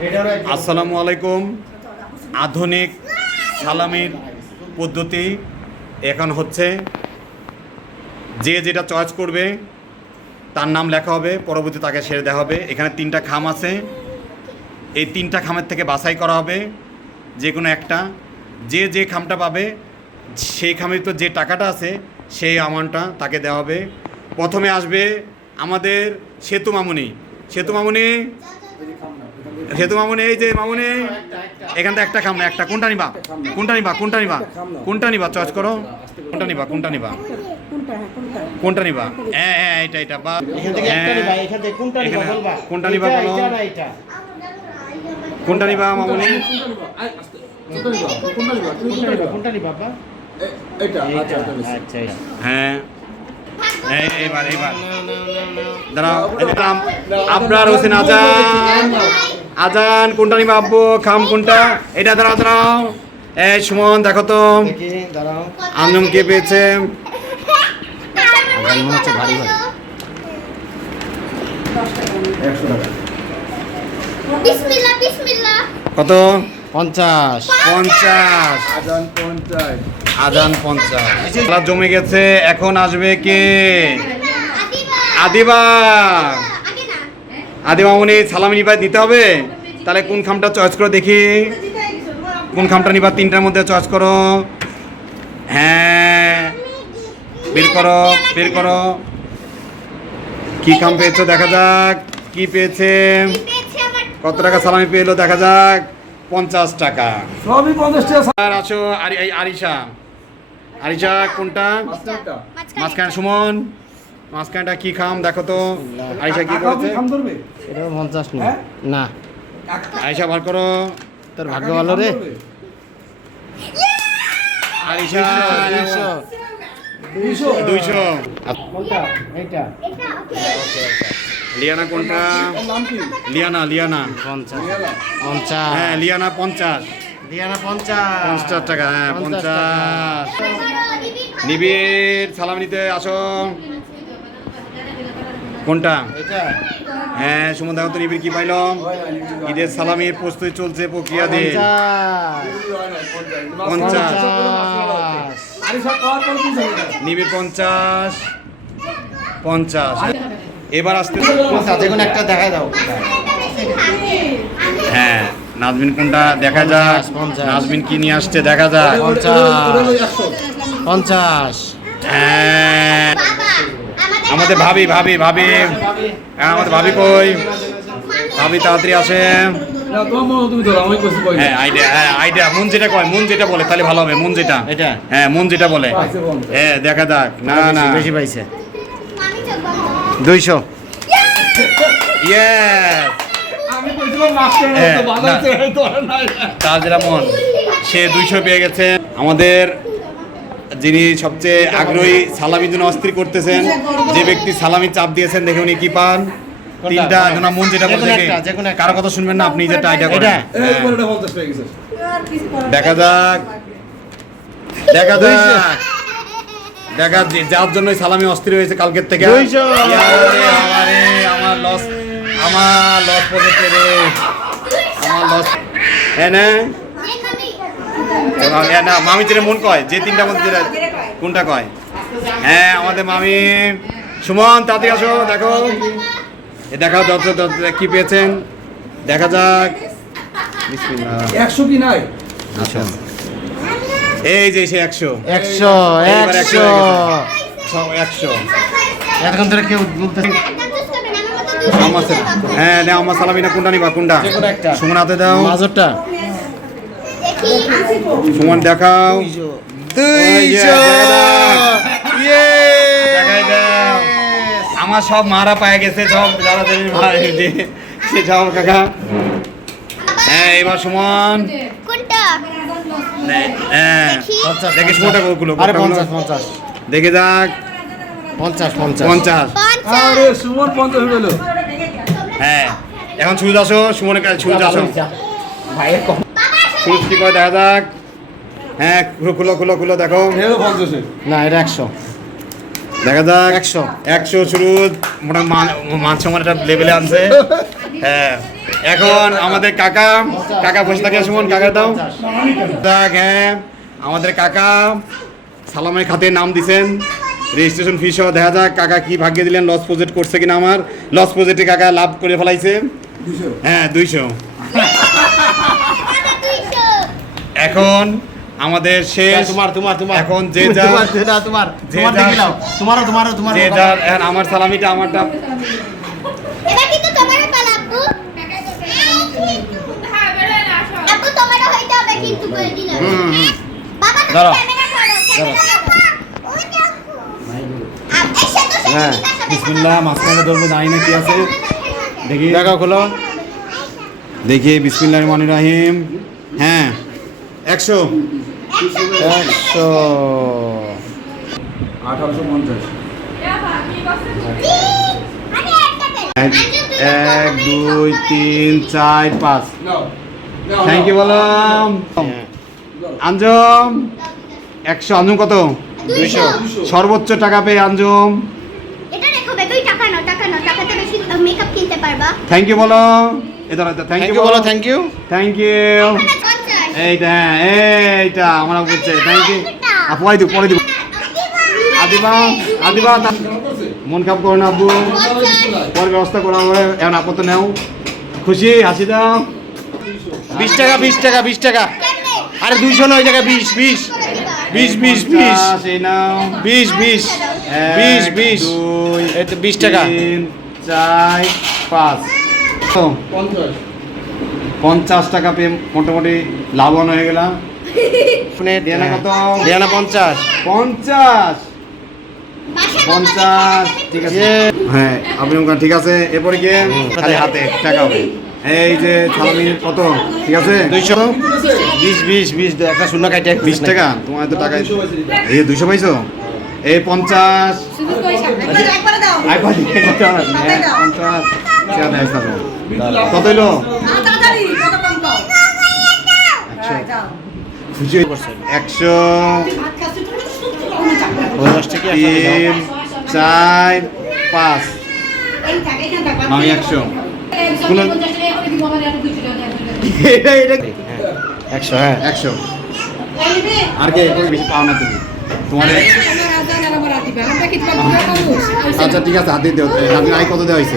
আসসালামু আলাইকুম। আধুনিক সালামির পদ্ধতি এখন হচ্ছে যে যেটা চয়েস করবে, তার নাম লেখা হবে পরবর্তী তাকে সেরে দেওয়া হবে। এখানে তিনটা খাম আছে। এই তিনটা খামের থেকে বাছাই করা হবে যে কোনো একটা। যে যে খামটা পাবে, সেই খামের তো যে টাকাটা আছে, সেই অ্যামাউন্টটা তাকে দেওয়া হবে। প্রথমে আসবে আমাদের সেতু মামুনি। সেতু মামুনি সেতু মামুনি এই যে মামুনি এখান থেকে একটা খাম না একটা কোনটা নিবা কোনটা নিবা কোনটা নিবা কোনটা নিবা চয়েস করো কোনটা নিবা কোনটা নিবা কোনটা হ্যাঁ নিবা হ্যাঁ হ্যাঁ এটা এটা বা এখান থেকে একটা হ্যাঁ। নিবা এখান থেকে কোনটা নিবা বলবা কোনটা নিবা এটা, বলো? এটা না এটা কোনটা নিবা কোনটা নিবা কোনটা নিবা বাবা এটা আচ্ছা আচ্ছা হ্যাঁ এইবার এইবার। দাঁড়াও আপনার হোসেন আজান। আজান কোনটা নিবা আব্বু? খাম কোনটা? এটা দাঁড়াও দাঁড়াও। এই সুমন দেখো তো। আঞ্জম কে পেয়েছে? মনে হচ্ছে ভারী ভারী। কত? পঞ্চাশ। পঞ্চাশ। আজান পঞ্চাশ। আজান পঞ্চাশ। খেলা জমে গেছে এখন আসবে কে? আদিবা। আদিবা আগে না আদিবা সালামি নিবা দিতে হবে? তাহলে কোন খামটা চয়েস করো দেখি। কোন খামটা নিবা তিনটার মধ্যে চয়েস করো। হ্যাঁ। বের করো বের করো। কি খাম পেয়েছ? দেখা যাক। কি পেয়েছে? কত টাকা সালামি পেল? দেখা যাক। পঞ্চাশ টাকা। সবই পঞ্চাশ টাকা। আর আসো আরি এই আরিশা। আরিশা কোনটা? মাঝখানে। সুমন। মাঝখানটা কি খাম দেখো তো। আরিশা কি করেছে? এটা পঞ্চাশ না। হ্যাঁ? না। আরিশা বার করো। তোর ভাগ্য ভালো রে। আরিশা দুইশো। এইটা। লিয়ানা কোনটা? লিয়ানা লিয়ানা। পঞ্চাশ। পঞ্চাশ। হ্যাঁ লিয়ানা পঞ্চাশ। দিয়ানা পঞ্চাশ। পঞ্চাশ টাকা হ্যাঁ পঞ্চাশ নিবিড় সালাম নিতে আসো। কোনটা? হ্যাঁ সুমন দেখো তো নিবিড় কি পাইল। ঈদের সালামির প্রস্তুতি চলছে প্রক্রিয়া দিয়ে পঞ্চাশ? নিবিড় পঞ্চাশ। পঞ্চাশ। এবার আসতে যে কোনো একটা দেখাই দাও। হ্যাঁ। নাজমিন কোনটা? দেখা যাক। পঞ্চাশ। নাজমিন কি নিয়ে আসছে? দেখা যাক। পঞ্চাশ। হ্যাঁ। আমাদের ভাবি ভাবি ভাবি। হ্যাঁ আমাদের ভাবি কই? ভাবি তাড়াতাড়ি আসে। মনে হয়। হ্যাঁ আইডিয়া হ্যাঁ আইডিয়া মন যেটা কয়? মন যেটা বলে তাহলে ভালো হবে মন যেটা এটা? হ্যাঁ মন যেটা বলে হ্যাঁ দেখা যাক। না না। বেশি পাইছে। দুইশো। ইয়েস হ্যাঁ, মন সে দুইশো পেয়ে গেছে। আমাদের যিনি সবচেয়ে আগ্রহী সালামির জন্য অস্থির করতেছেন যে ব্যক্তি সালামি চাপ দিয়েছেন দেখে উনি কি পান? তিনটা মন যেটা কোনো কারও কথা শুনবেন না আপনি যেটা আইডিয়া করেন। গেছে। দেখা যাক। দেখা যাক। দেখা যে- যার জন্যই সালামি অস্থির হয়েছে কালকের থেকে। আমার লস আমার লস পড়েছে রে আমার লস হ্যাঁ না। মামি যেটা মন কয় যে তিনটা মধ্যে যেটা কোনটা কয়? হ্যাঁ আমাদের মামি। সুমন তাড়াতাড়ি আসো দেখো। এ দেখাও যত কি পেয়েছেন। দেখা যাক। একশো কি নাই? আচ্ছা এই যে সে একশো। একশো একশো একশো। এতক্ষণ ধরে কেউ বলতে হ্যাঁ নে আমার সালামি না কোনটা নিবা? কোনটা। সুমন হাতে দাও। মাজরটা। সুমন দেখাও। ইয়ে দাও। আমার সব মারা পায়ে গেছে সব যারা দেবী ভাই সে সব কাকা। হ্যাঁ এবার সুমন। হ্যাঁ পঞ্চাশ দেখে সুমনটা গুলো আরে পঞ্চাশ পঞ্চাশ। দেখে যাক। পঞ্চাশ পঞ্চাশ। পঞ্চাশ। আরে সুমন পঞ্চাশ পেল হ্যাঁ এখন সুরজ আসো সুমনের কাছে সুরজ আসো। ভাইয়ের কি করে দেখা যাক। হ্যাঁ খুলো খুলো খুলো দেখো। না এটা একশো। দেখা যাক। একশো। একশো সুরজ মোটামুটি মান মান সম্মান একটা লেভেলে আনছে। হ্যাঁ এখন আমাদের কাকা কাকা বসে থাকে সুমন কাকা দাও। দেখ হ্যাঁ আমাদের কাকা সালামের খাতে নাম দিছেন। রেজিস্ট্রেশন ফি সহ দেখা যাক কাকা কি ভাগ্যে দিলেন লস প্রজেক্ট করছে কিনা আমার। লস প্রজেক্টে কাকা লাভ করে ফেলাইছে। হ্যাঁ দুইশো। এখন আমাদের শেষ। তোমার তোমার তোমার। এখন যে যা তোমার তোমার। যে যা- দেখে নাও। তোমারও তোমারও তোমার যে যার এখন আমার সালামিটা আমারটা। এবার কিন্তু তোমারও পালা আব্বু। আব্বু তোমারও হইতে হবে কিন্তু বলে দিলাম। বাবা। ক্যামেরা ধরো ক্যামেরা ধরো ওই দেখো আব- এই সে তো সে হ্যাঁ, বিসমিল্লাহ মাঝখানে ধরবো জানি না কি আছে? দেখি। দেখা খোলো। দেখি বিসমিল্লাহ রহমান রাহিম। হ্যাঁ। একশো। একশো। আঠারোশো পঞ্চাশ। আরে একটা পেন এক এক, দুই তিন চার পাঁচ। নাও নাও, থ্যাংক ইউ। বললাম। আঞ্জম। একশো আঞ্জম কত? দুইশো। সর্বোচ্চ টাকা পেয়ে আঞ্জম এটা রেখো বেবি টাকা নাও টাকা নাও টাকাতে বেশি মেকআপ কিনতে পারবা? থ্যাংক ইউ বলো। এটা থ্যাংক থ্যাংক ইউ বলো থ্যাংক ইউ থ্যাংক ইউ এইটা হ্যাঁ এইটা আমরা বুঝছে থ্যাংক ইউ পরে দিব পরে দিব। আদিবা আদিবা মন খারাপ করো না আব্বু। পরে ব্যবস্থা করা হবে এখন আপত্ত নেও। খুশি হাসি দাও। বিশ টাকা বিশ টাকা বিশ টাকা। আরে দুইশো নয় টাকা বিশ বিশ। বিশ বিশ বিশ। পঞ্চাশ, নাও। বিশ বিশ। বিশ বিশ। দুই এই তো বিশ টাকা। চার পাঁচ। পঞ্চাশ। টাকা পেয়ে মোটামুটি লাভবান হয়ে গেলাম। শুনে দেনা কত? দেনা পঞ্চাশ। পঞ্চাশ। পঞ্চাশ ঠিক আছে। হ্যাঁ আপনি ওখানে ঠিক আছে। এরপরে গিয়ে খালি হাতে টাকা হবে। এই যে সালামি কত? ঠিক আছে? দুইশো। বিশ বিশ বিশ একটা শূন্য কাটে বিশ টাকা? তোমার তো টাকা। এই দুশো পাইছো? এই পঞ্চাশ। হ্যাঁ। পঞ্চাশ। কত হইল একশো চার পাঁচ আমি একশো একশো হ্যাঁ। একশো আর কে? বেশি পাও না তুমি। তোমার আচ্ছা ঠিক আছে, হাতে দেও। আপনি আই কত দেওয়া হয়েছে?